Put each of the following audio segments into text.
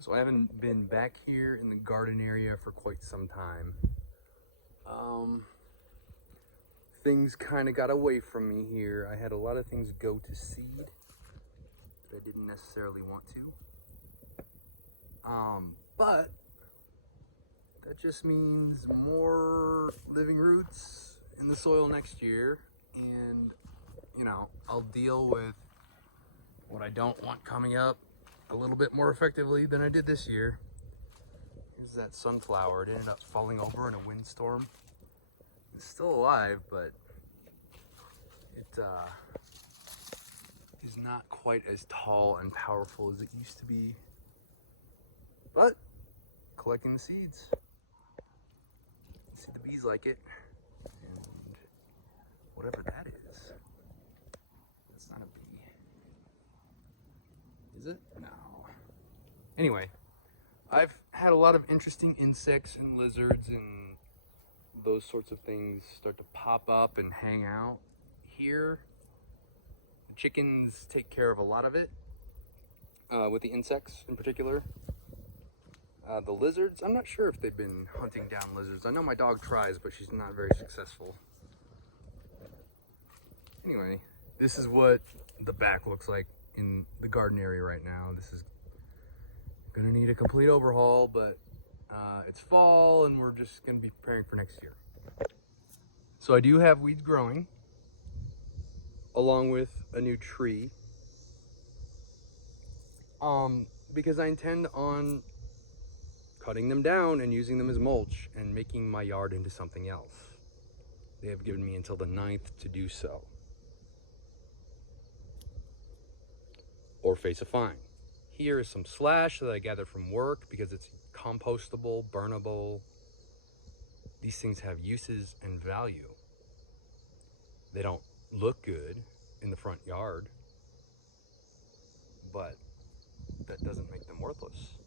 So I haven't been back here in the garden area for quite some time. Things kind of got away from me here. I had a lot of things go to seed that I didn't necessarily want to. But that just means more living roots in the soil next year, and I'll deal with what I don't want coming up a little bit more effectively than I did this year. Here's that sunflower. It ended up falling over in a windstorm. It's still alive, but it is not quite as tall and powerful as it used to be. But collecting the seeds. See, the bees like it, and whatever that is. That's not a bee. Is it? No. Anyway, I've had a lot of interesting insects and lizards and those sorts of things start to pop up and hang out here. The chickens take care of a lot of it, with the insects in particular. The lizards, I'm not sure if they've been hunting down lizards. I know my dog tries, but she's not very successful. Anyway, this is what the back looks like in the garden area right now. This is gonna need a complete overhaul, but it's fall and we're just gonna be preparing for next year. So I do have weeds growing, along with a new tree, because I intend on cutting them down and using them as mulch and making my yard into something else. They have given me until the 9th to do so, or face a fine. Here is some slash that I gathered from work because it's compostable, burnable. These things have uses and value. They don't look good in the front yard, but that doesn't make them worthless.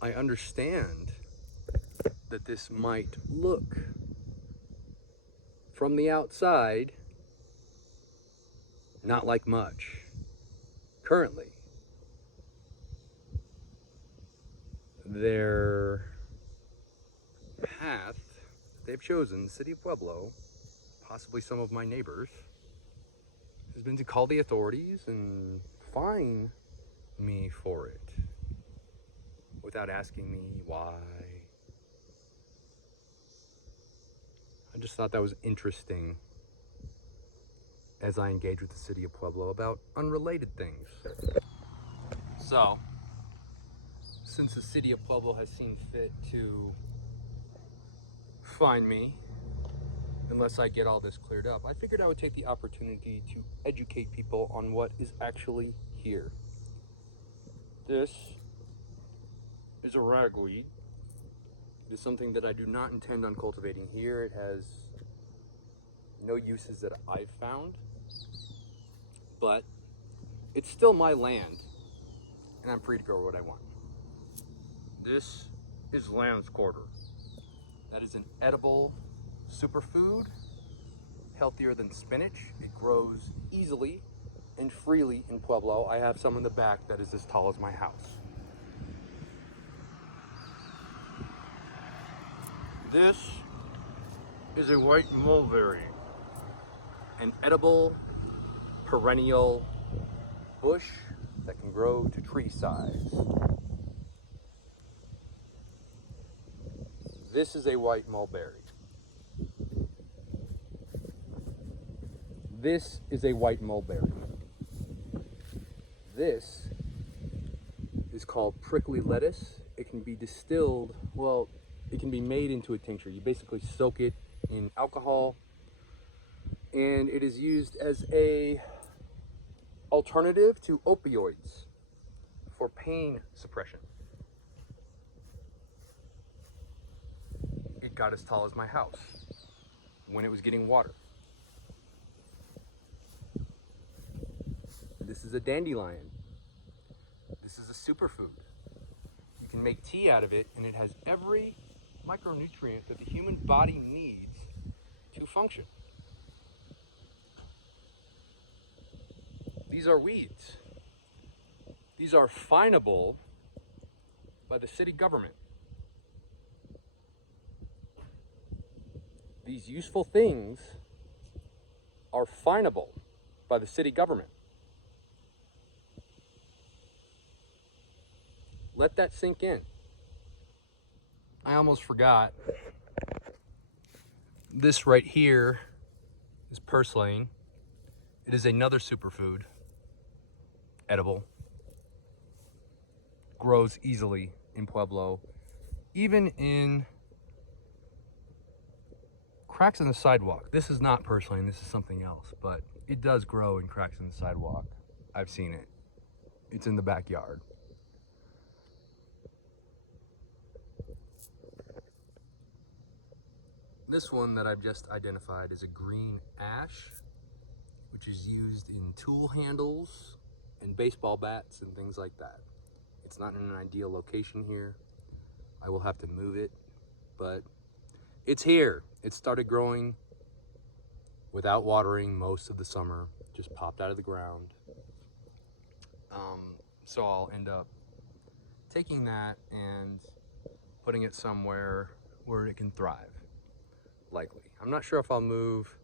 I understand that this might look from the outside not like much currently. Their path they've chosen, the city of Pueblo, possibly some of my neighbors, has been to call the authorities and fine me for it without asking me why. I just thought that was interesting as I engage with the city of Pueblo about unrelated things. So, since the city of Pueblo has seen fit to fine me unless I get all this cleared up, I figured I would take the opportunity to educate people on what is actually here. This is a ragweed. It is something that I do not intend on cultivating here. It has no uses that I've found, but it's still my land and I'm free to grow what I want. This is lamb's quarter. That is an edible superfood, healthier than spinach. It grows easily and freely in Pueblo. I have some in the back that is as tall as my house. This is a white mulberry, an edible perennial bush that can grow to tree size. This is a white mulberry. This is a white mulberry. This is called prickly lettuce. It can be distilled, well, it can be made into a tincture. You basically soak it in alcohol, and it is used as a alternative to opioids for pain suppression. It got as tall as my house when it was getting water. This is a dandelion. This is a superfood. You can make tea out of it, and it has every micronutrient that the human body needs to function. These are weeds. These are finable by the city government. These useful things are finable by the city government. Let that sink in. I almost forgot. This right here is Purslane. It is another superfood, edible. Grows easily in Pueblo, even in cracks in the sidewalk. This is not Purslane, this is something else, but it does grow in cracks in the sidewalk. I've seen it. It's in the backyard. This one that I've just identified is a green ash, which is used in tool handles and baseball bats and things like that. It's not in an ideal location here. I will have to move it, but it's here. It started growing without watering most of the summer, just popped out of the ground. So I'll end up taking that and putting it somewhere where it can thrive, likely. I'm not sure if I'll move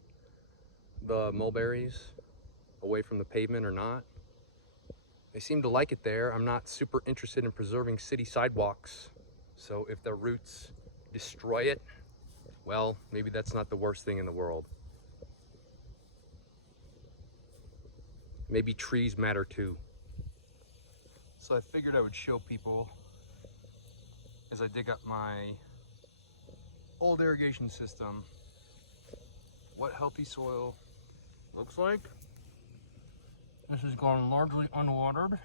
the mulberries away from the pavement or not. They seem to like it there. I'm not super interested in preserving city sidewalks, so if the roots destroy it, well, maybe that's not the worst thing in the world. Maybe trees matter too. So I figured I would show people as I dig up my old irrigation system what healthy soil looks like. This has gone largely unwatered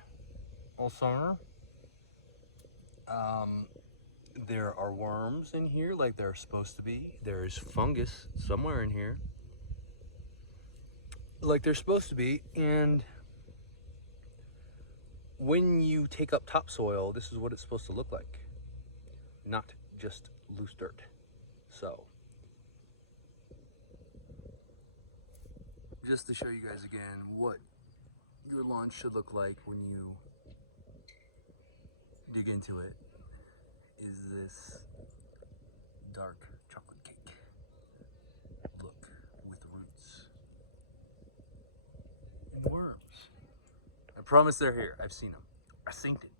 all summer. There are worms in here like they're supposed to be. There's fungus somewhere in here like they're supposed to be. And when you take up topsoil, this is what it's supposed to look like, not just loose dirt. So, just to show you guys again what your lawn should look like when you dig into it, is this dark chocolate cake look with roots and worms. I promise they're here. I've seen them. I seen it.